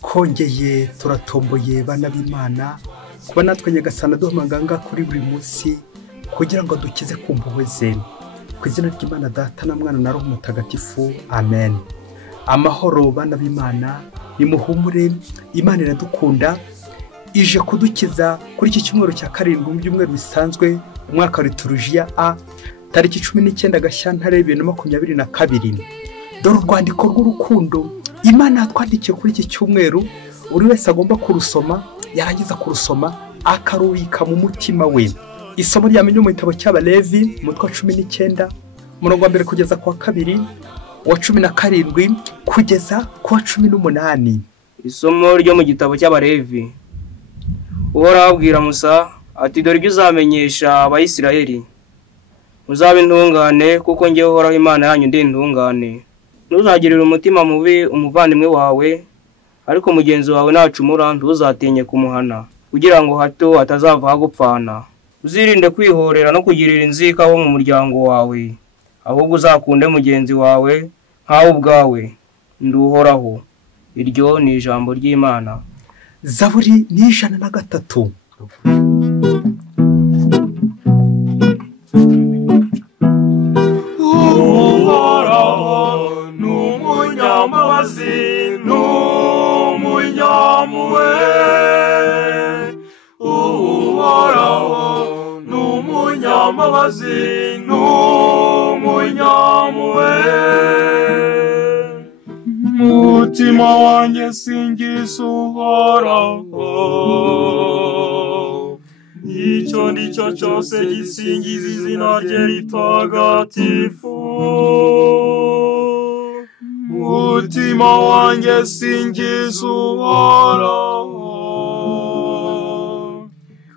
twongeye turatomboye bana b'Imana kuba natwe Nyagasana duhamaganga kuri buri munsi kugira ngo dukize ku mpuhwe ze. Ku izina ry'Imana Data na Mwana na Roho Mutagatifu, amen. Amahoro bana b'Imana, nimuhumure, Imana iradukunda, ije kudukiza kuri iki cyumweru cya karindwi mu byumweru bisanzwe umwaka wa liturujia A, tariki 19 Gashyantare 2022. Dore urwandiko rw'urukundo Imana yatwandikiye kuri iki cyumweru, buri wese agomba kurusoma, yarangiza kurusoma akarubika mu mutima we. Isomo ryamenye mu gitabo cy'Abalevi umutwe wa 19 umurongo wa 1 kugeza ku wa 2, wa 17 kugeza ku wa 18. Isomo ryo mu gitabo cy'Abalevi. Uhoraho abwira Musa ati, dore ibyo uzamenyesha Abayisiraheli: muzabe intungane kuko njye Uhoraho Imana yanyu ndi intungane. Ntuzagirire umutima mubi umuvandimwe wawe, ariko mugenzi wawe nacumura ntuzatinye kumuhana, kugira ngo hato atazavaho gupfana. Uzirinde kwihorera no kugirira inzika wo mu muryango wawe, ahubwo uzakunde mugenzi wawe nkawe ubwawe. Ndi Uhoraho. Iryo ni ijambo ry'Imana. Zaburi ni 103. Uhoraho n'umunyambabazi n'umunyampuhwe. Uhoraho n'umunyambabazi n'umunyampuhwe. Mutima wanjye singiza Uhoraho, icyo ndicyo cyose gisingiza izina rye ritagatifu. Mutima wanjye singiza Uhoraho,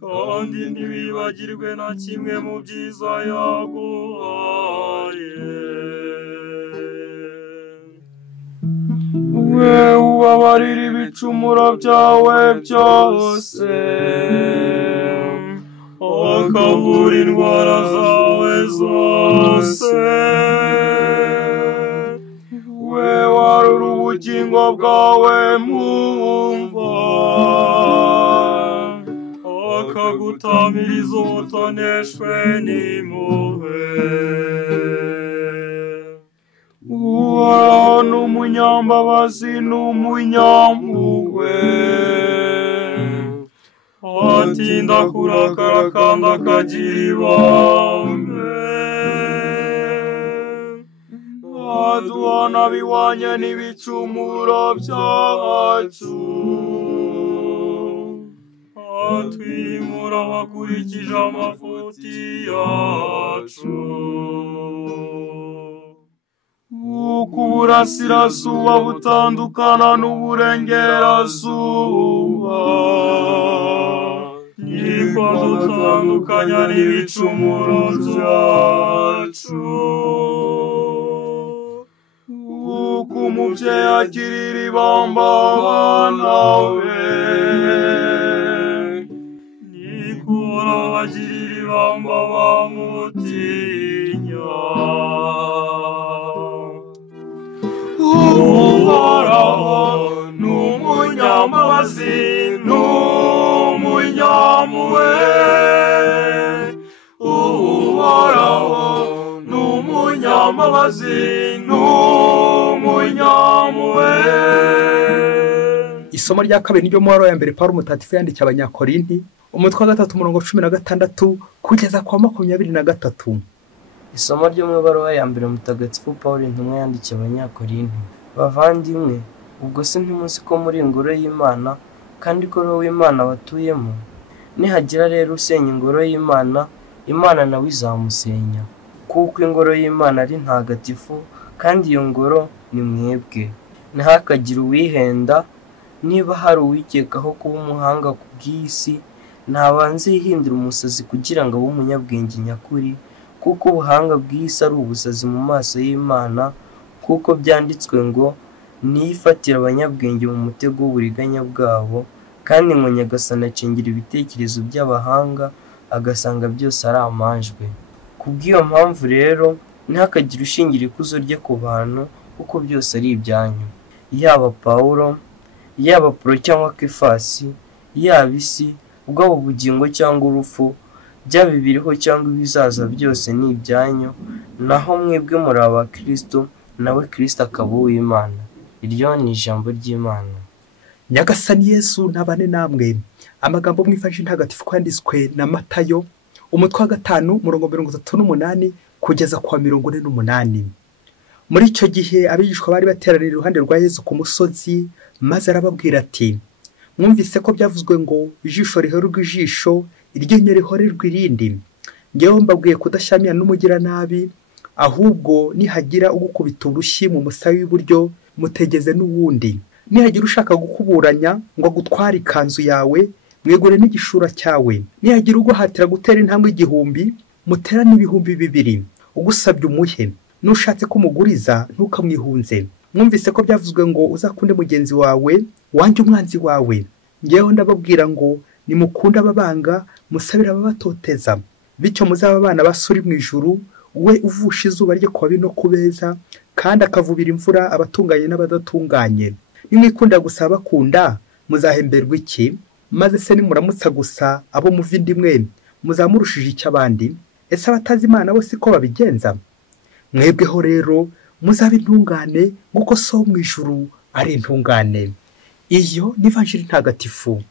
kandi ntiwibagirwe na kimwe mu byiza yaguhaye. We ubabarira ibicumuro byawe byose, akavura indwara zawe zose. We warura ubugingo bwawe mu mva, akagutamiriza ubutoneshwe n'impuhwe. Uhoraho n'umunyambabazi n'umunyampuhwe, atinda kurakara kandi akagira ibambe. Aduhana bihwanye n'ibicumuro byacu, atwimura bakurikije amafuti yacu. Uko uburasirazuba butandukana n'uburengerazuba, niko dutandukanya n'ibicumuro byacu. Uko umubyeyi agirira ibamba abana be, niko Uhoraho agirira ibamba abamutinya. Uhoraho n'umunyambabazi n'umunyampuhwe. Uhoraho n'umunyambabazi n'umunyampuhwe. Isomo rya kabiri ryo mu Ibaruwa ya mbere Pawulo Mutagatifu yandikiye Abanyakorinti umutwe wa 3 umurongo 16 kugeza ku 23. Isomo ryo mu Ibaruwa ya mbere Mutagatifu Pawulo intumwa yandikiye Abanyakorinti. Bavandimwe, ubwo se ntimuzi ko muri ingoro y'Imana, kandi ko Roho w'Imana batuyemo? Nihagira rero usenya ingoro y'Imana, Imana nawe izamusenya, kuko ingoro y'Imana ari ntagatifu, kandi iyo ngoro ni mwebwe. Ntihakagire uwihenda, niba hari uwikekaho kuba umuhanga ku bw'isi, ntabanze yihindura umusazi kugira ngo abe umunyabwenge nyakuri, kuko ubuhanga bw'isi ari ubusazi mu maso y'Imana, kuko byanditswe ngo niyifatira abanyabwenge mu mutego w'uburiganya bwabo, kandi ngo Nyagasani acengira ibitekerezo by'abahanga, agasanga byose ari amanjwe. Kubw'iyo mpamvu rero ntihakagire ushingira ikuzo rye ku bantu, kuko byose ari ibyanyu. Yaba Pawulo, yaba puro cyangwa kefasi, yaba isi, ubwabo bugingo cyangwa urupfu, byaba ibiriho cyangwa ibizaza byose ni ibyanyu, naho mwebwe muri aba Kristo, nawe Kristo akaba uw'Imana. Iryo ni ijambo ry'Imana. Nyagasani Yesu nabane namwe. Amagambo mu ivanjili ntagatifu kwanditswe na Matayo, umutwe wa 5 umurongo 38 kugeza kwa 48. Muri icyo gihe abigishwa bari bateranira iruhande rwa Yesu ku musozi, maze arababwira ati: mwumvise ko byavuzwe ngo ijisho rihorerwa ijisho, iryinyo rihorerwa irindi. Ngewe mbabwiye kudashyamira n'umugira nabi, ahubwo nihagira ugukubita urushyi mu musaya w'iburyo, mutegeze n'uwundi. Nihagira ushaka gukuburanya ngo agutware ikanzu yawe, mwegure n'igishura cyawe. Nihagira uguhatira gutera intambwe 1000, muterane 200. Ugusabye umuhe, nushatse kumuguriza ntukamwihunze. Mwumvise ko byavuzwe ngo uzakunde mugenzi wawe, wanjye umwanzi wawe. Ngewe ndababwira ngo nimukunda ababanga, musabira ababatoteza, bityo muzaba abana basuri mu ijuru, we uvusha izuba ryo kubabi no kubeza, kandi akavubira imvura abatunganye n'abadatunganye. Nimwikunda gusa bakunda, muzahemberwa iki? Maze se nimuramutsa gusa abo muvindimwe, muzamurushije icy'abandi? Ese abatazi Imana bose ko babigenza? Mwebweho rero muzabe intungane nk'uko so mu ijuru ari intungane. Iyo ni ivanjili ntagatifu.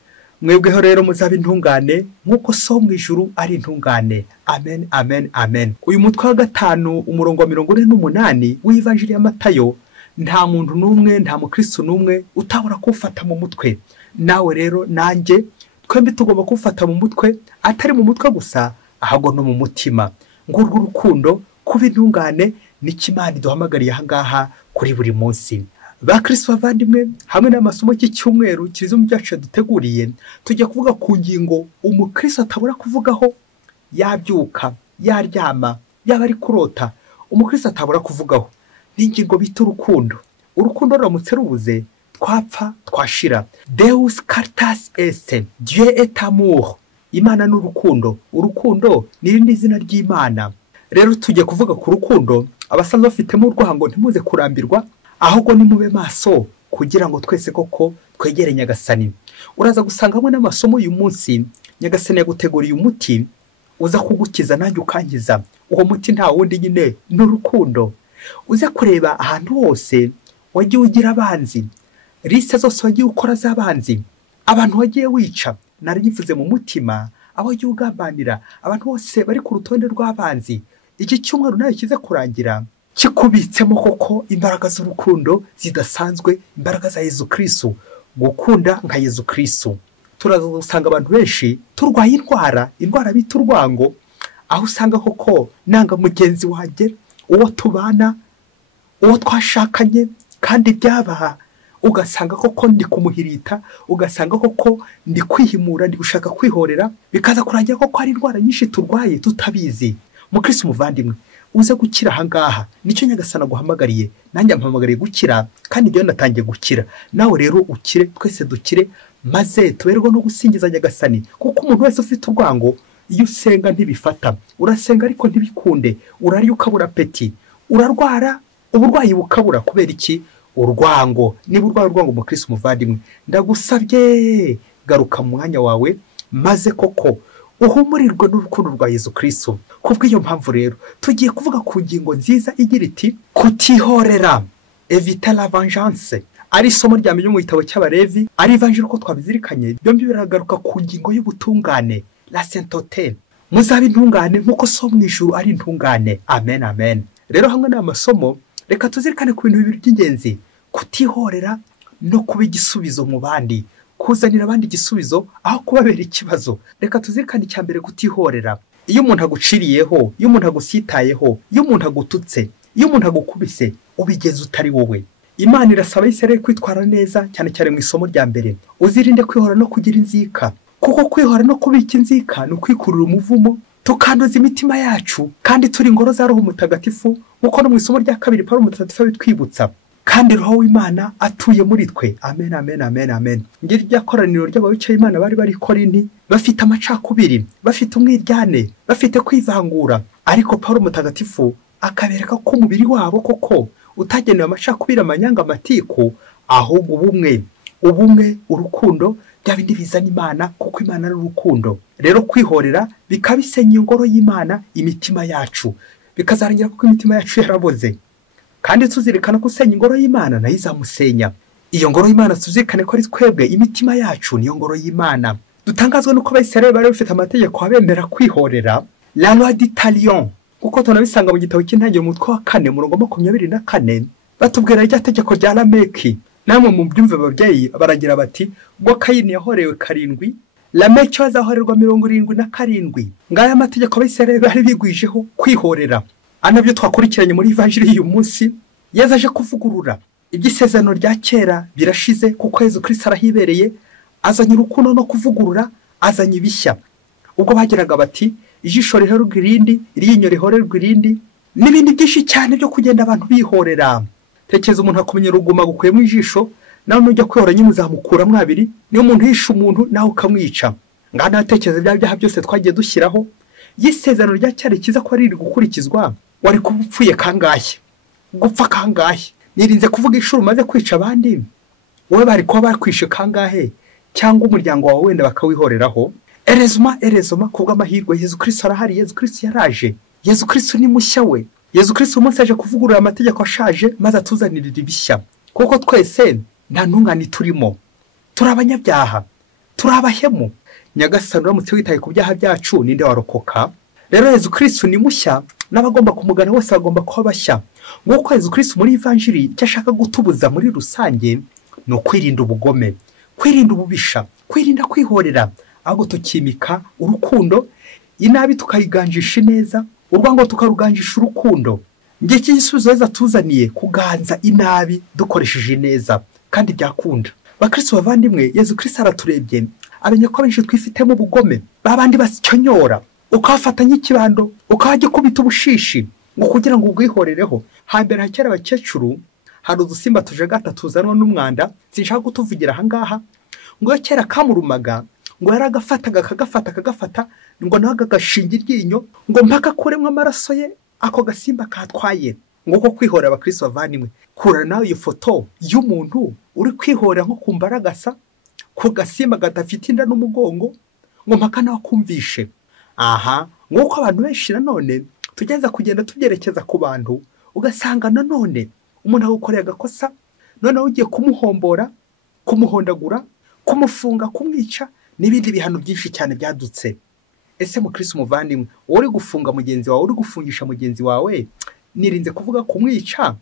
Mwebweho rero muzabe intungane nk'uko so mu ijuru ari intungane. Amen, amen, amen. Uyu mutwe wa 5 umurongo wa 48 w'ivanjili ya Matayo, nta muntu n'umwe, nta mukristo n'umwe utabura kufata mu mutwe. Nawe rero nanjye twembi tugomba kufata mu mutwe, atari mu mutwe gusa, ahubwo no mu mutima. Ngurwo urukundo kuba intungane ni kimana duhamagariye aha ngaha kuri buri munsi. Ba Kristo bavandimwe, hamwe n'amasomo cy'icyumweru kirizo mu byacu duteguriye, tujya kuvuga ku ngingo umukristo atabura kuvugaho, yabyuka, yaryama, yaba ari kurota, umukristo atabura kuvugaho. Ni ingingo bita urukundo. Urukundo ruramutse rubuze, twapfa twashira. Deus caritas est, Dieu est amour. Imana ni urukundo. Urukundo ni irindi zina ry'Imana. Rero tujye kuvuga ku rukundo, abasanzwe bafitemo urwango ntimuze kurambirwa, ahubwo nimube maso kugira ngo twese koko twegere Nyagasani. Uraza gusanga hamwe n'amasomo uyu munsi, Nyagasani yaguteguriye umuti uza kugukiza nanjye ukankiza. Uwo muti nta wundi nyine ni urukundo. Uze kureba ahantu hose wagiye ugira abanzi, liste zose wagiye ukora z'abanzi, abantu wagiye wica, nari nyivuze mu mutima, abagiye ugambanira, abantu bose bari ku rutonde rw'abanzi. Iki cyumweru nayo kize kurangira kikubitsemo koko imbaraga z'urukundo zidasanzwe, imbaraga za Yesu Kristo, gukunda nka Yesu Kristo. Turazusanga abantu benshi turwaye indwara bita urwango, aho usanga koko nanga mugenzi wanjye, uwo tubana, uwo twashakanye, kandi byabaha ugasanga koko ndi kumuhirita, ugasanga koko ndi kwihimura, ndi gushaka kwihorera, bikaza kurangira koko ari indwara nyinshi turwaye tutabizi. Mukristo muvandimwe, uze gukira aha ngaha, nicyo Nyagasani aguhamagariye, nanjye ampamagariye gukira, kandi ibyo natangiye gukira. Nawe rero ukire, twese dukire, maze tuberwe no gusingiza Nyagasani, kuko umuntu wese ufite urwango, iyo usenga ntibifata, urasenga ariko ntibikunde, urarya ukabura apeti, urarwara uburwayi bukabura. Kubera iki? Urwango. Niba urwaye urwango mukristo muvandimwe, ndagusabye garuka mu mwanya wawe, maze koko uhumurirwe n'urukundo rwa Yesu Kristo. Kubw'iyo mpamvu rero tugiye kuvuga ku ngingo nziza igira iti kutihorera, eviter la vengeance. Ari isomo rya mbere mu gitabo cy'Abalevi, ari ivanjili ko twabizirikanye, byombi biragaruka ku ngingo y'ubutungane, la sainteté. Muzabe intungane nk'uko so mu ijuru ari intungane. Amen, amen. Rero hamwe n'amasomo, reka tuzirikane ku bintu bibiri by'ingenzi: kutihorera no kuba igisubizo mu bandi, kuzanira abandi igisubizo aho kubabera ikibazo. Reka tuzirikane icya mbere, kutihorera. Iyo umuntu aguciriyeho, iyo umuntu agusitayeho, iyo umuntu agututse, iyo umuntu agukubise, ubigeze utari wowe. Imana irasaba Isirayeli kwitwara neza, cyane cyane mu isomo rya mbere. Uzirinde kwihora no kugira inzika, kuko kwihora no kubika inzika ni ukwikurura umuvumo, tukanduza imitima yacu, kandi turi ingoro za Roho Mutagatifu, uko no mu isomo rya 2 Paulo Mutagatifu bitwibutsa. Kandi Roho w'Imana atuye muri twe. Amen, amen, amen, amen. Ngiri rya koraniro ry'ababicaye Imana bari Korinti, bafite amacakubiri, bafite umwiryane, bafite kwivangura, ariko Paulo Mutagatifu akabereka ko umubiri wabo koko utagenewe amacakubiri, amanyanga, amatiku, ahubwo ubumwe, ubumwe, urukundo, bya bindi bizana Imana, kuko Imana ari urukundo. Rero kwihorera bikabisenya ingoro y'Imana, imitima yacu bikazarangira kuko imitima yacu yaraboze. Kandi tuzirikana ko usenya ingoro y'Imana nayo izamusenya. Iyo ngoro y'Imana tuzirikane ko ari twebwe, imitima yacu niyo ngoro y'Imana. Dutangazwa nuko Abayisiraheli bari bafite amategeko abemera kwihorera, la loi d'Italion, kuko tunabisanga mu gitabo cy'intangiriro umutwe wa 4 murongo 24, batubwira rya tegeko rya Lameki. Namwe mu byumve babyeyi baragira bati ubwo Kayini yahorewe 7, Lameki azahorerwa 77. Ngaya amategeko Abayisiraheli bari bigwijeho kwihorera. Anabyo twakurikiranye muri evanjiri y'uyu munsi, yazaje kuvugurura iby'isezerano rya kera birashize, kuko Yesu Kristo arahibereye, azanye urukundo no kuvugurura, azanye ibishya. Ubwo bagiraga bati ijisho rihorerwa irindi, iryinyo rihorerwa irindi, n'ibindi byinshi cyane byo kugenda abantu bihorera. Tekeza umuntu akumenya uruguma gukuyemo ijisho, nawe nujya kwihora nyine uzamukura mwabiri. Niyo umuntu yishe umuntu nawe ukamwica. Ngana natekeza bya byaha byose twagiye dushyiraho, y'isezerano rya cyari kiza ko ari gukurikizwa, wari kubupfuye kangahe, gupfa kangahe. Nirinze kuvuga ishuri umaze kwica abandi, wowe bari kuba bakwishe kangahe, cyangwa umuryango wawe wenda bakawihoreraho. Erezuma kubw'amahirwe Yesu Kristo arahari. Yesu Kristo yaraje. Yesu Kristo ni mushya we. Yesu Kristo umunsi aje kuvugurura amategeko ashaje, maze atuzanirira ibishya, kuko twese nta ntungane turimo, turi abanyabyaha, turi abahemu. Nyagasani uramutse witaye ku byaha byacu ninde warokoka? Rero Yesu Kristo ni mushya, n'abagomba kumugana bose bagomba kuba bashya. Nguko Yesu Kristo muri evanjiri icyo ashaka gutubuza muri rusange no kwirinda ubugome, kwirinda ububisha, kwirinda kwihorera, ahubwo tukimika urukundo, inabi tukayiganjisha neza, urwango tukaruganjisha urukundo. Ngiye cy'igisubizo Yesu atuzaniye kuganza inabi dukoresheje neza, kandi byakunda. Bakristo bavandimwe, Yesu Kristo araturebye, amenye ko abenshi twifitemo ubugome, babandi basyonyora, ukafatanya ikibando, ukajya kubita ubushishi ngo kugira ngo ubwihorereho. Hambere hakera abakecuru, hari udusimba tujagata tuzanwa n'umwanda, sinshaka kutuvugira aha ngaha, ngo kera kamurumaga, ngo yaragafataga kagafata, ngo nawe agashinga iryinyo, ngo mpaka kuremwa amaraso ye ako gasimba katwaye. Ngo ko kwihorera abakristo bavandimwe, kura nawe iyo foto y'umuntu uri kwihorera nko kumbaragasa ku gasimba gadafite inda n'umugongo, ngo mpaka nawe kumvishe. Aha, nguko abantu benshi nanone tugeza kugenda tubyerekeza ku bantu, ugasanga nanone umuntu agukoreye agakosa, none ugiye kumuhombora, kumuhondagura, kumufunga, kumwica, n'ibindi bihano byinshi cyane byadutse. Ese mu Kristo muvandimwe, uri gufunga mugenzi wawe, uri gufungisha mugenzi wawe, nirinze kuvuga kumwica,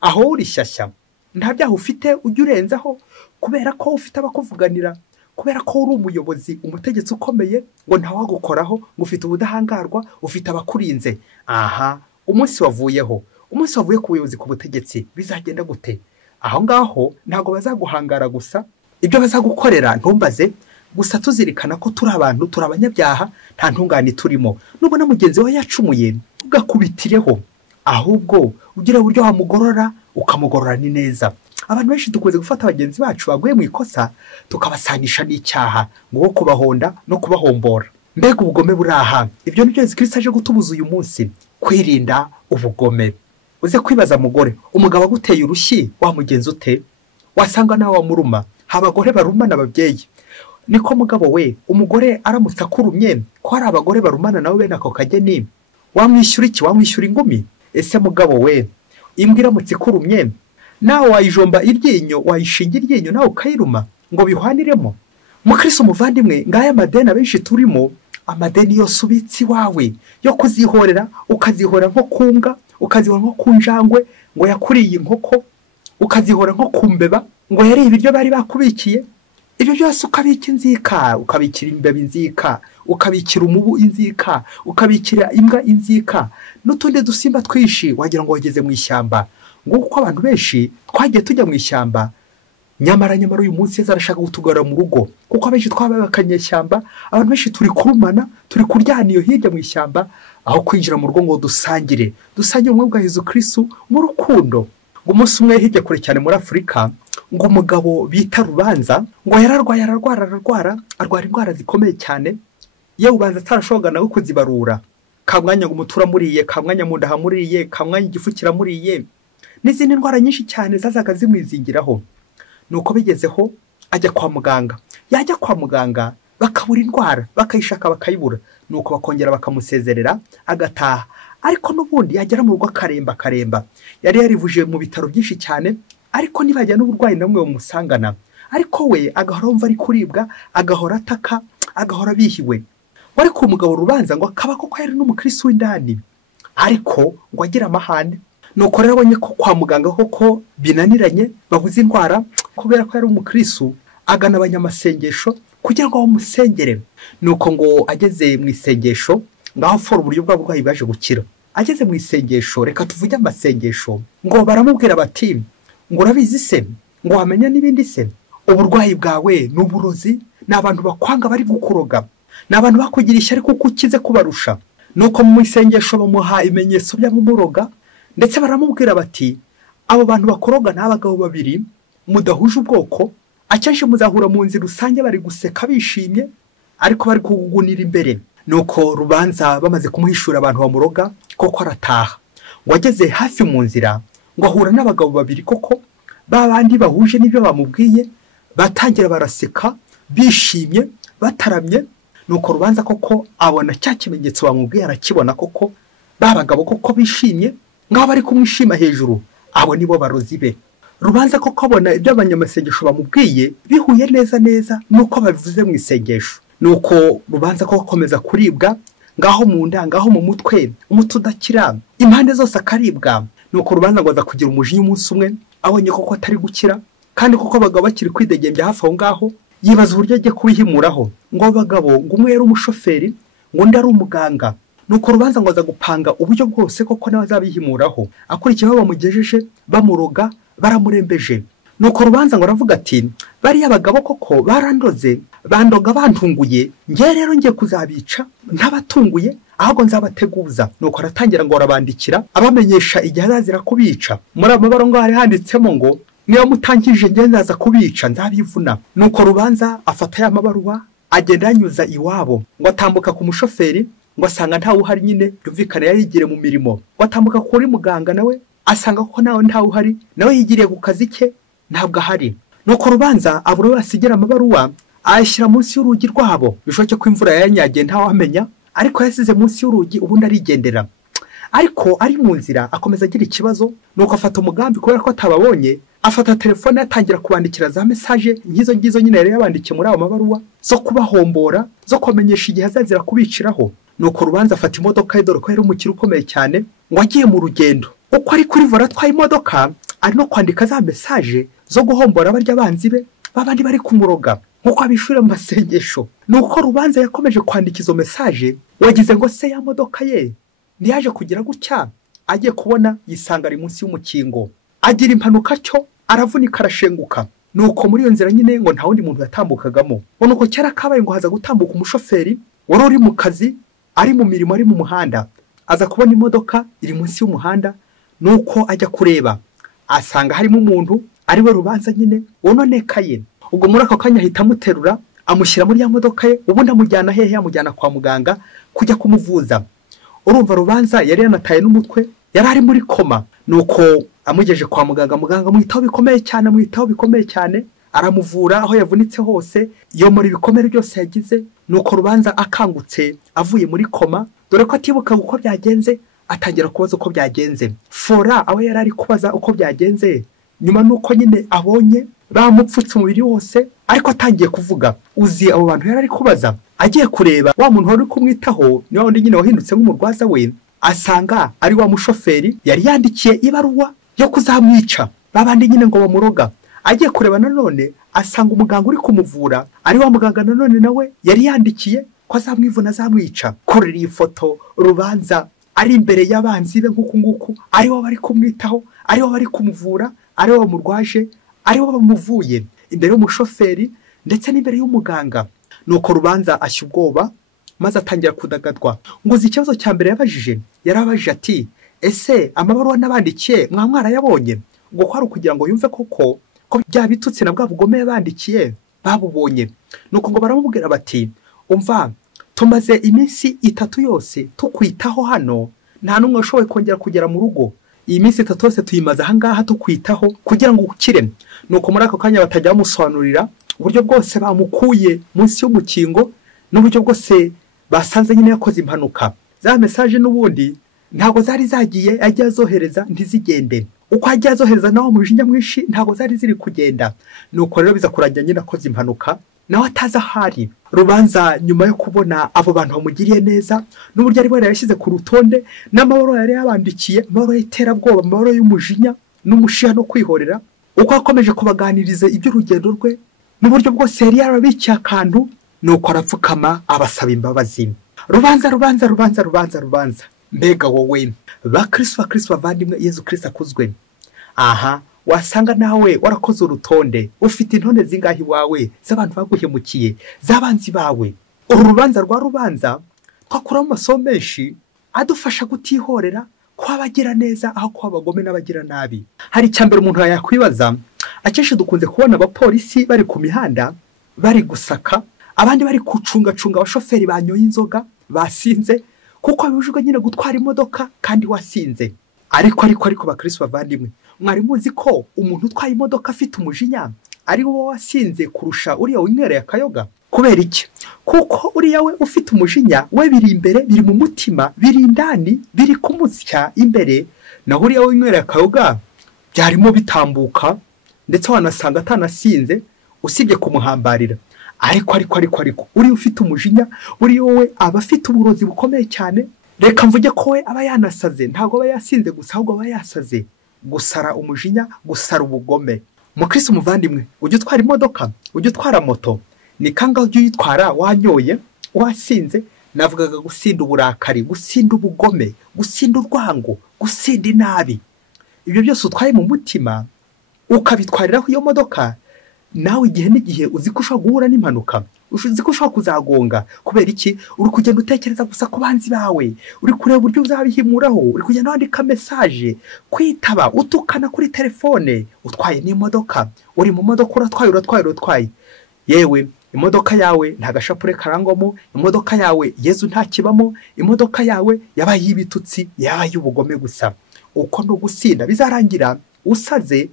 aho uri shyashya, nta byaha ufite ujya urenzaho, kubera ko ufite abakuvuganira, kubera ko uri umuyobozi, umutegetsi ukomeye, ngo ntawagukoraho, ngo ufite ubudahangarwa, ufite abakurinze. Aha, umunsi wavuye ku buyobozi, ku butegetsi, bizagenda gute? Aho ngaho ntago bazaguhangara gusa, ibyo bazagukorera ntumbaze, gusa tuzirikana ko turi abantu, turi abanyabyaha, nta ntungane turimo. Nubona mugenzi wawe yacumuye, ugakubitireho, ahubwo ugira uburyo wamugorora, ukamugorora ni neza. Abantu benshi dukunze gufata abagenzi bacu baguye mu ikosa, tukabasanisha n'icyaha, ngo kubahonda no kubahombora. Mbega ubugome buraha. Ibyo nibyo Yesu Kristo aje gutubuza uyu munsi, kwirinda ubugome. Uze kwibaza mugore, umugabo aguteye urushyi, wamugenza ute? Wasanga nawe wamuruma. Abagore barumana ababyeyi, niko mugabo we, umugore aramutse akurumye, ko hari abagore barumana nawe bene ako kageni, wamwishyura iki? Wamwishyura ingumi? Ese mugabo we, imbwa iramutse ikurumye, nawe wayijomba iryinyo, wayishinga iryinyo nawe ukayiruma ngo bihwaniremo? Mukristo muvandimwe, ngaya amadeni abenshi turimo, amadeni yose ubitsi wawe yo kuzihorera, ukazihora nko kunga, ukazihora nko kunjangwe ngo yakuriye inkoko, ukazihora nko kumbeba ngo yari ibiryo bari bakubikiye. Ibyo byose ukabika inzika, ukabikira imbeba inzika, ukabikira umubu inzika, ukabikira imbwa inzika, n'utundi dusimba twishi wagira ngo wageze mu ishyamba. Nguko abantu benshi twagiye tujya mu ishyamba, nyamara uyu munsi zarashaka gutugara mu rugo, kuko abenshi twabakanye ishyamba. Abantu benshi turi kurumana, turi kuryana iyo hirya mu ishyamba, aho kwinjira mu rugo ngo dusangire umwe bwa Yesu Kristo mu rukundo. Ngo umunsi umwe hirya kure cyane muri Afurika, ngo umugabo bita Rubanza, ngo yararwaye arwara indwara zikomeye cyane, yewe ubanza atarashoboga nawe kuzibarura. Kamwanya ngo umutura muriye, kamwanya mu nda hamuriye, kamwanya igifu kiramuriye, n'izindi ndwara nyinshi cyane zazaga zimwizingiraho. Nuko bigezeho ajya kwa muganga, yajya kwa muganga bakabura indwara, bakayishaka bakayibura, nuko bakongera bakamusezerera agataha. Ariko n'ubundi yagera mu rugo akaremba, yari yarivuje mu bitaro byinshi cyane, ariko nibajya n'uburwayi namwe bumusangana, ariko we agahora yumva ari kuribwa, agahora ataka, agahora bihiwe. Wari ku mugabo Rubanza ngo akaba koko yari n'umukristo w'indani, ariko ngo agira amahane. Nuko rero abonye ko kwa muganga koko binaniranye babuze indwara, kubera ko yari umukristo, agana abanyamasengesho kugira ngo bamusengere. Nuko ngo ageze mu isengesho ngaho fora uburyo bw'aburwayi bwaje gukira. Ageze mu isengesho, reka tuvuge amasengesho, ngo baramubwira bati ngo urabizi se, ngo wamenya n'ibindi se, uburwayi bwawe n'uburozi, n'abantu bakwanga bari gukuroga, n'abantu bakugira ishyari kuko ukize kubarusha. Nuko mu isengesho bamuha ibimenyetso by'amuroga, ndetse baramubwira bati abo bantu bakoroga n'abagabo babiri mudahuje ubwoko, akenshi muzahura mu nzira rusange bari guseka bishimye, ariko bari kugugunira imbere. Nuko Rubanza bamaze kumuhishura abantu bamuroga, koko arataha. Ngo ageze hafi mu nzira, ngo ahura n'abagabo babiri koko babandi bahuje n'ibyo bamubwiye, batangira baraseka bishimye bataramye. Nuko Rubanza koko abona cya kimenyetso bamubwiye, arakibona koko babagabo koko bishimye ngaho bari kumwishima hejuru, abo nibo barozi be. Rubanza koko abona ibyo abanyamasengesho bamubwiye bihuye neza nuko babivuze mu isengesho. Nuko Rubanza ko akomeza kuribwa ngaho mu nda, ngaho mu mutwe, umutwe udakira, impande zose akaribwa. Nuko Rubanza ngo aza kugira umujinya umunsi umwe, abonye koko atari gukira, kandi koko abagabo bakiri kwidegembya hafi aho ngaho, yibaza uburyo agiye kubihimuraho. Ngo abagabo, ngo umwe yari umushoferi, ngo undi ari umuganga. Nuko Rubanza ngo aza gupanga uburyo bwose koko nawe azabihimuraho, akurikiyeho bamugejeje bamuroga baramurembeje. Nuko Rubanza ngo aravuga ati bariya abagabo koko barandoze, bandoga bantunguye, ngiye rero ngiye kuzabica ntabatunguye, ahubwo nzabateguza. Nuko aratangira ngo arabandikira abamenyesha igihe azazira kubica. Muri amabaro ngo hari handitsemo ngo niba mutangije ngiye nzaza kubica nzabivuna. Nuko Rubanza afata ya mabaruwa agenda yanyuza iwabo, ngo atambuka ku mushoferi, ngo asanga ntawe uhari nyine, yumvikana yayigire mu mirimo. Ngo atambuka kuri muganga, nawe asanga ko nawe ntawe uhari, nawe yigiriye ku kazi ke ntabwo ahari. Nuko Rubanza abura we asigira amabaruwa ayashyira munsi y'urugi rwabo, bishoboke ko imvura yanyagiye ntawamenya, ariko yasize munsi y'urugi ubundi arigendera. Ariko ari mu nzira akomeza agira ikibazo, nuko afata umugambi kubera ko atababonye, afata telefone atangira kubandikira za message ngizo nyine yari yabandikiye muri abo mabaruwa, zo kubahombora, zo kumenyesha igihe azazira kubiciraho. Nuko Rubanza afata imodoka ye, dore ko yari umukiri ukomeye cyane, ngo agiye mu rugendo. Uko ari kuri vola atwaye imodoka, ari no kwandika za message zo guhombora barya abanzi be babandi bari kumuroga nkuko abishura mu masengesho. Nuko Rubanza yakomeje kwandika izo message, wagize ngo se ya modoka ye ntiyaje kugira gutya, agiye kubona yisanga ari munsi y'umukingo, agira impanuka cyo aravunika arashenguka. Nuko muri iyo nzira nyine ngo nta wundi muntu yatambukagamo, nuko cyara kabaye ngo haza gutambuka umushoferi wari uri mu kazi, ari mu mirimo, ari mu muhanda, aza kubona imodoka iri munsi y'umuhanda. Nuko ajya kureba, asanga harimo umuntu ari we Rubanza nyine wononekaye. Ubwo muri ako kanya ahita amuterura amushyira muri ya modoka ye, ubundi amujyana hehe, amujyana kwa muganga kujya kumuvuza. Urumva Rubanza yari yanataye n'umutwe, yari ari muri koma. Nuko amugeje kwa muganga, muganga amwitaho bikomeye cyane, aramuvura aho yavunitse hose, yo muri bikomere byose yagize. Nuko Rubanza akangutse avuye muri koma, dore ko atibuka uko byagenze, atangira kubaza uko byagenze. Fora aho yari ari kubaza uko byagenze, nyuma nuko nyine abonye bamupfutse umubiri wose, ariko atangiye kuvuga. Uzi abo bantu yari ari kubaza, agiye kureba wa muntu wari kumwitaho, ni wundi nyine wahindutse nk'umurwaza we, asanga ari wa mushoferi yari yandikiye ibaruwa yo kuzamwica babandi nyine ngo bamuroga. Agiye kureba nanone asanga umuganga uri kumuvura ari wa muganga nanone nawe yari yandikiye ko azamwivuna azamwica. Kurira iyi foto Rubanza ari imbere y'abanzi be nguku, ari bo bari kumwitaho, ari bo bari kumuvura, ari bo bamurwaje, ari bo bamuvuye imbere y'umushoferi ndetse n'imbere y'umuganga. Nuko Rubanza ashya ubwoba, maze atangira kudagadwa. Ngo uzi ikibazo cya mbere yabajije, yarabajije ati ese amabaruwa nabandikiye mwarayabonye? Ngo kwari kugira ngo yumve koko ko bya bitutse na bwa bugome yabandikiye babubonye. Nuko ngo baramubwira bati umva, tumaze iminsi 3 yose tukwitaho hano, nta numwe washoboye kongera kugera mu rugo. Iyi minsi 3 yose tuyimaze aha ngaha tukwitaho kugira ngo ukire. Nuko muri ako kanya batajya bamusobanurira uburyo bwose bamukuye munsi y'umukingo n'uburyo bwose basanze nyine yakoze impanuka. Za message n'ubundi ntago zari zagiye ajya azohereza ntizigende, uko ajya azohereza naho umujinya mwinshi ntago zari ziri kugenda. Nuko rero biza kurangira nyine akoze impanuka nawe ataza hari. Rubanza nyuma yo kubona abo bantu bamugiriye neza n'uburyo ari bari yashyize ku rutonde n'amahoro yari yabandikiye, amahoro y'iterabwoba, amahoro y'umujinya n'umushiha no kwihorera, uko akomeje kubaganiriza iby'urugendo rwe n'uburyo bwose yari yarabikiye akantu, nuko arapfukama abasaba imbabazi. Rubanza. Mbega wowe bakristo bavandimwe, Yesu Kristo akuzwe. Aha wasanga nawe warakoze urutonde, ufite intonde zingahi wawe z'abantu baguhemukiye, z'abanzi bawe. Uru rubanza twakuramo amasomo menshi adufasha gutihorera, kwabagira neza aho kwabagome n'abagira nabi. Hari icyambere umuntu yakwibaza, akenshi dukunze kubona abapolisi bari ku mihanda bari gusaka, abandi bari kucunga abashoferi banyoye inzoga basinze, kuko bibujijwe nyine gutwara imodoka kandi wasinze. Ariko bakristo bavandimwe, mwari muzi ko umuntu utwaye imodoka afite umujinya ari wowe wasinze kurusha uriya winywereye akayoga? Kubera iki? Kuko uriya we ufite umujinya we biri imbere, biri mu mutima, biri indani, biri kumusya imbere, naho uriya winywereye akayoga byarimo bitambuka, ndetse wanasanga atanasinze usibye kumuhambarira. Ariko uri ufite umujinya, uri wowe aba afite uburozi bukomeye cyane. Reka mvuge ko we aba yanasaze, ntago aba yasinze gusa, ahubwo aba yasaze. Gusara umujinya, gusara ubugome. Mukristo muvandimwe, ujye utwara imodoka, ujye utwara moto, ni kangahe ujye uyitwara wanyoye, wasinze? Navugaga gusinda uburakari, gusinda ubugome, gusinda urwango, gusinda inabi. Ibyo byose utwaye mu mutima ukabitwariraho iyo modoka, nawe igihe n'igihe uzi ko ushobora guhura n'impanuka, uzi ko ushobora kuzagonga. Kubera iki? Uri kugenda utekereza gusa ku banzi bawe, uri kureba uburyo uzabihimuraho, uri kugenda wandika message, kwitaba, utukana kuri telefone, utwaye n'imodoka, uri mu modoka uratwaye. Yewe imodoka yawe nta gashapure karangwamo, imodoka yawe Yesu ntakibamo, imodoka yawe yabaye y'ibitutsi, yabaye ubugome gusa. Uko no gusinda bizarangira usaze.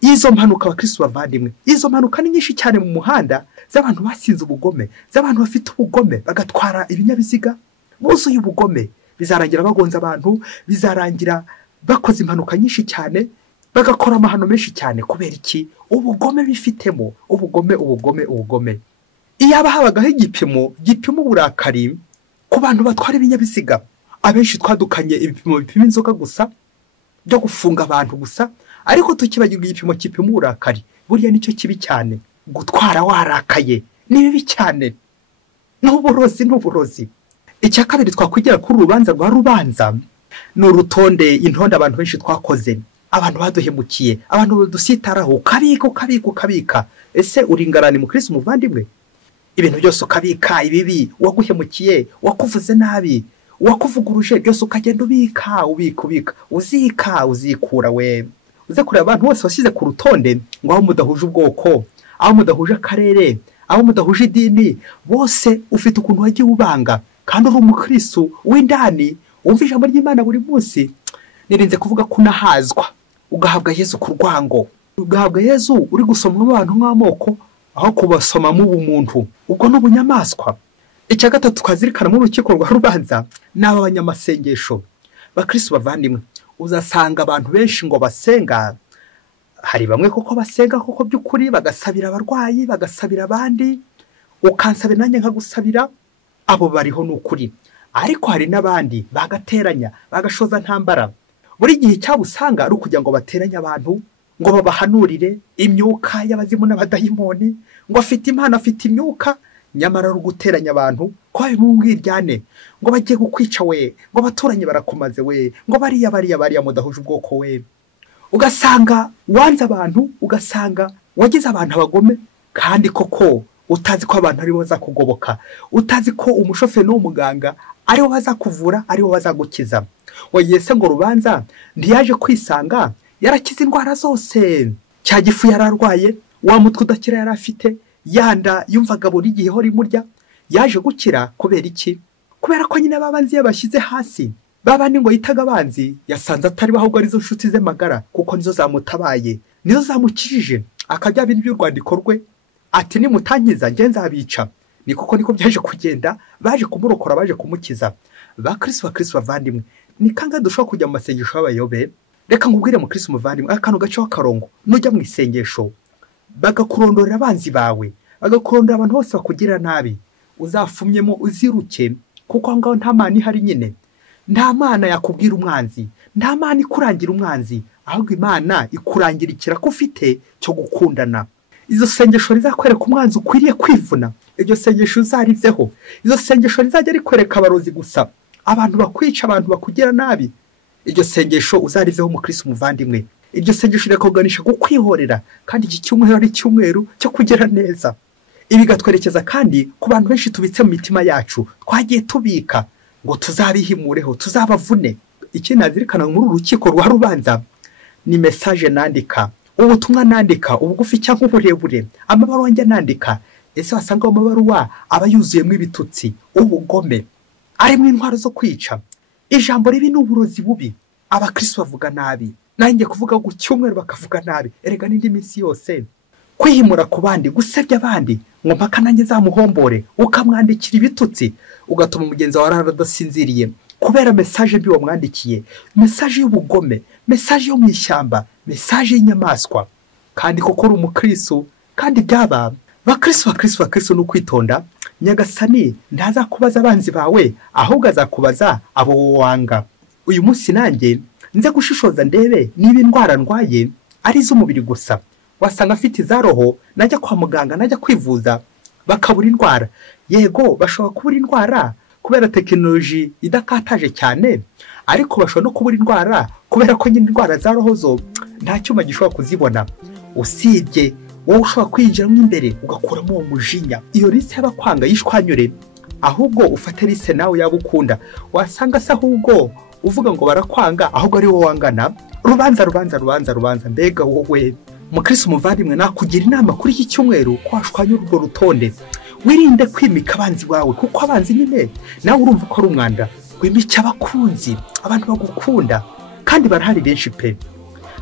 Izo mpanuka abakristo bavandimwe, izo mpanuka ni nyinshi cyane mu muhanda, z'abantu basinze ubugome, z'abantu bafite ubugome bagatwara ibinyabiziga buzuye ubugome. Bizarangira bagonza abantu, bizarangira bakoze impanuka nyinshi cyane, bagakora amahano menshi cyane. Kubera iki? Ubugome bifitemo, ubugome. Iyaba habagaho igipimo gipima uburakari ku bantu batwara ibinyabiziga, abenshi twadukanye ibipimo bipima inzoga gusa, byo gufunga abantu gusa, ariko tukibagirwa igipimo gipima uburakari. Buriya nicyo kibi cyane, gutwara warakaye ni bibi cyane, n'uburozi. Icya kabiri twakwigira kuri rubanza ni urutonde, intonde abantu benshi twakoze, abantu baduhemukiye, abantu badusitaraho, ukabika. Ese uringarani mukristo muvandimwe? Ibintu byose ukabika, ibibi, waguhemukiye, wakuvuze nabi, wakuvuguruje, byose ukagenda ubika, uzikura we. Uze kureba abantu bose wasize ku rutonde, ngo aho mudahuje ubwoko, aho mudahuje akarere, aho mudahuje idini, bose ufite ukuntu wagiye ubanga. Kandi uri umukristo w'indani, wumva ijambo ry'Imana buri munsi. Nirinze kuvuga ko unahazwa, ugahabwa Yesu ku rwango, ugahabwa Yesu uri gusomwa abantu nk'amoko, aho kubasomamo ubumuntu, ubwo n'ubunyamaswa. Icya gatatu tukazirikana mu rukiko rwa rubanza n'aba banyamasengesho. Bakristo bavandimwe, uzasanga abantu benshi ngo basenga, hari bamwe koko basenga koko by'ukuri, bagasabira abarwayi, bagasabira abandi, ukansabira nanjye nkagusabira, abo bariho n'ukuri. Ariko hari n'abandi bagateranya, bagashoza ntambara. Buri gihe cyabusanga ari ukugira ngo bateranye abantu, ngo babahanurire imyuka y'abazimu n'abadayimoni, ngo afite impano, afite imyuka, nyamara ari guteranya abantu ko bimubwiryane, ngo bagiye gukwica we, ngo baturanye barakomaze we, ngo bariya mudahuje ubwoko we. Ugasanga wanze abantu, ugasanga wagize abantu abagome, kandi koko utazi ko abantu ari bo bazakugoboka, utazi ko umushoferi n'umuganga ari bo bazakuvura, ari bo bazagukiza. Wageze ngo rubanza ntiyaje kwisanga yarakize indwara zose, cya gifu yararwaye, wa mutwe udakira yarafite, yanda yumvaga buri gihe hori murya, yaje gukira. Kubera iki? Kubera ko nyine babanzi yabashyize hasi, babandi ngo yitaga abanzi, yasanze atari bahubwo arizo nshuti ze magara, kuko nizo zamutabaye, nizo zamukijije. Akajya bintu by'urwandiko rwe ati nimutankiza nge nzabica. Ni koko niko byaje kugenda, baje kumurokora, baje kumukiza. Bakristo bavandimwe, ni kangahe dushobora kujya mu masengesho y'abayobe? Reka nkubwire mu Kristo muvandimwe, akantu gace w'akarongo, nujya mu isengesho bagakurondorera abanzi bawe, bagakurondora abantu bose bakugira nabi, uzafumyemo uziruke, kuko aho ngaho nta mana ihari nyine. Nta mana yakubwira umwanzi, nta mana ikurangira umwanzi, ahubwo Imana ikurangira ikirako ufite cyo gukundana. Izo sengesho rizakwereka umwanzi ukwiriye kwivuna, iryo sengesho uzariveho. Izo sengesho rizajya rikwereka abarozi gusa, abantu bakwica, abantu bakugira nabi. Iryo sengesho uzariveho mu Kristo muvandimwe. Iryo sengesho rirakuganisha kukwihorera, kandi iki cyumweru ari cyumweru cyo kugira neza. Ibi gatwerekeza kandi ku bantu benshi tubitse mu mitima yacu, twagiye tubika ngo tuzabihimureho, tuzabavune. Iki nazirikana muri urukiko rwa rubanza ni message nandika, ubutumwa nandika, ubugufi cyangwa uburebure, amabaruwa njya nandika. Ese wasanga mu mabaruwa aba yuzuyemo ibitutsi, ubugome, arimo intwaro zo kwica, ijambo ribi n'uburozi bubi. Abakristo bavuga nabi, nanjye kuvuga ngo cyumweru bakavuga nabi. Erega n'indi minsi yose kwihimura ku bandi, gusebya abandi, ngo mpaka nanjye zamuhombore, ukamwandikira ibitutsi, ugatuma umugenzi wawe aradasinziriye kubera message mbi wamwandikiye, message y'ubugome, message yo mu ishyamba, message y'inyamaswa. Kandi koko uri umukristo, kandi byaba bakristo no kwitonda. Nyagasani ntazakubaza abanzi bawe, ahubwo azakubaza abo wanga. Uyu munsi nanjye nze gushishoza ndebe niba indwara ndwaye ari iz'umubiri gusa. Wasanga afite za roho, najya kwa muganga, najya kwivuza bakabura indwara. Yego bashobora kubura indwara kubera tekinoloji idakataje cyane, ariko bashobora no kubura indwara kubera ko nyine indwara za roho zo nta cyuma gishobora kuzibona. Usibye wowe ushobora kwinjiramo imbere ugakuramo uwo mujinya. Iyo lise y'abakwanga yishwanyure, ahubwo ufate lise nawe yabukunda. Wasanga se ahubwo uvuga ngo barakwanga, ahubwo ari wowe wangana. Rubanza mbega wowe mukristo muvandimwe, nakugira inama kuri iki cyumweru ko washwanyura urwo rutonde. Wirinde kwimika abanzi bawe, kuko abanzi nyine nawe urumva ko ari umwanda. Wimike abakunzi, abantu bagukunda, kandi barahari benshi pe.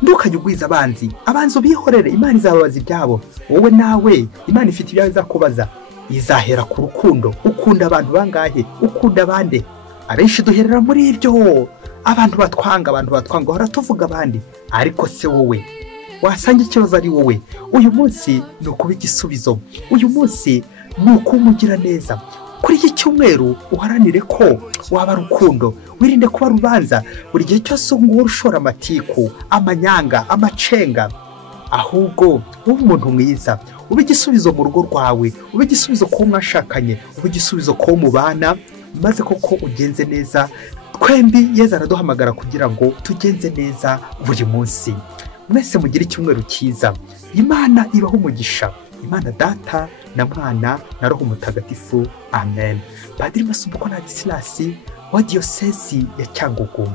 Ndukajya ugwiza abanzi ubihorere, Imana izababaza ibyabo. Wowe nawe Imana ifite ibyawe izakubaza. Izahera ku rukundo. Ukunda abantu bangahe? Ukunda abande? Abenshi duherera muri iryo, abantu batwanga hora tuvuga abandi. Ariko se wowe wasanga ikibazo ari wowe. Uyu munsi ni ukuba igisubizo, uyu munsi ni ukumugira neza. Kuri iki cyumweru uharanire ko waba rukundo, wirinde kuba rubanza. Buri gihe cyose ngo urushora amatiku, amanyanga, amacenga, ahubwo ube umuntu mwiza, ube igisubizo mu rugo rwawe, ube igisubizo ko mwashakanye, ube igisubizo ko mubana, maze koko ugenze neza. Twembi Yesu araduhamagara kugira ngo tugenze neza buri munsi. Mwese mugire icyumweru cyiza. Imana ibaho umugisha. Imana Data na Mwana na Roho Mutagatifu. Amen. Padiri Masumbuko na Disilasi wa Diyosezi ya Cyangugu.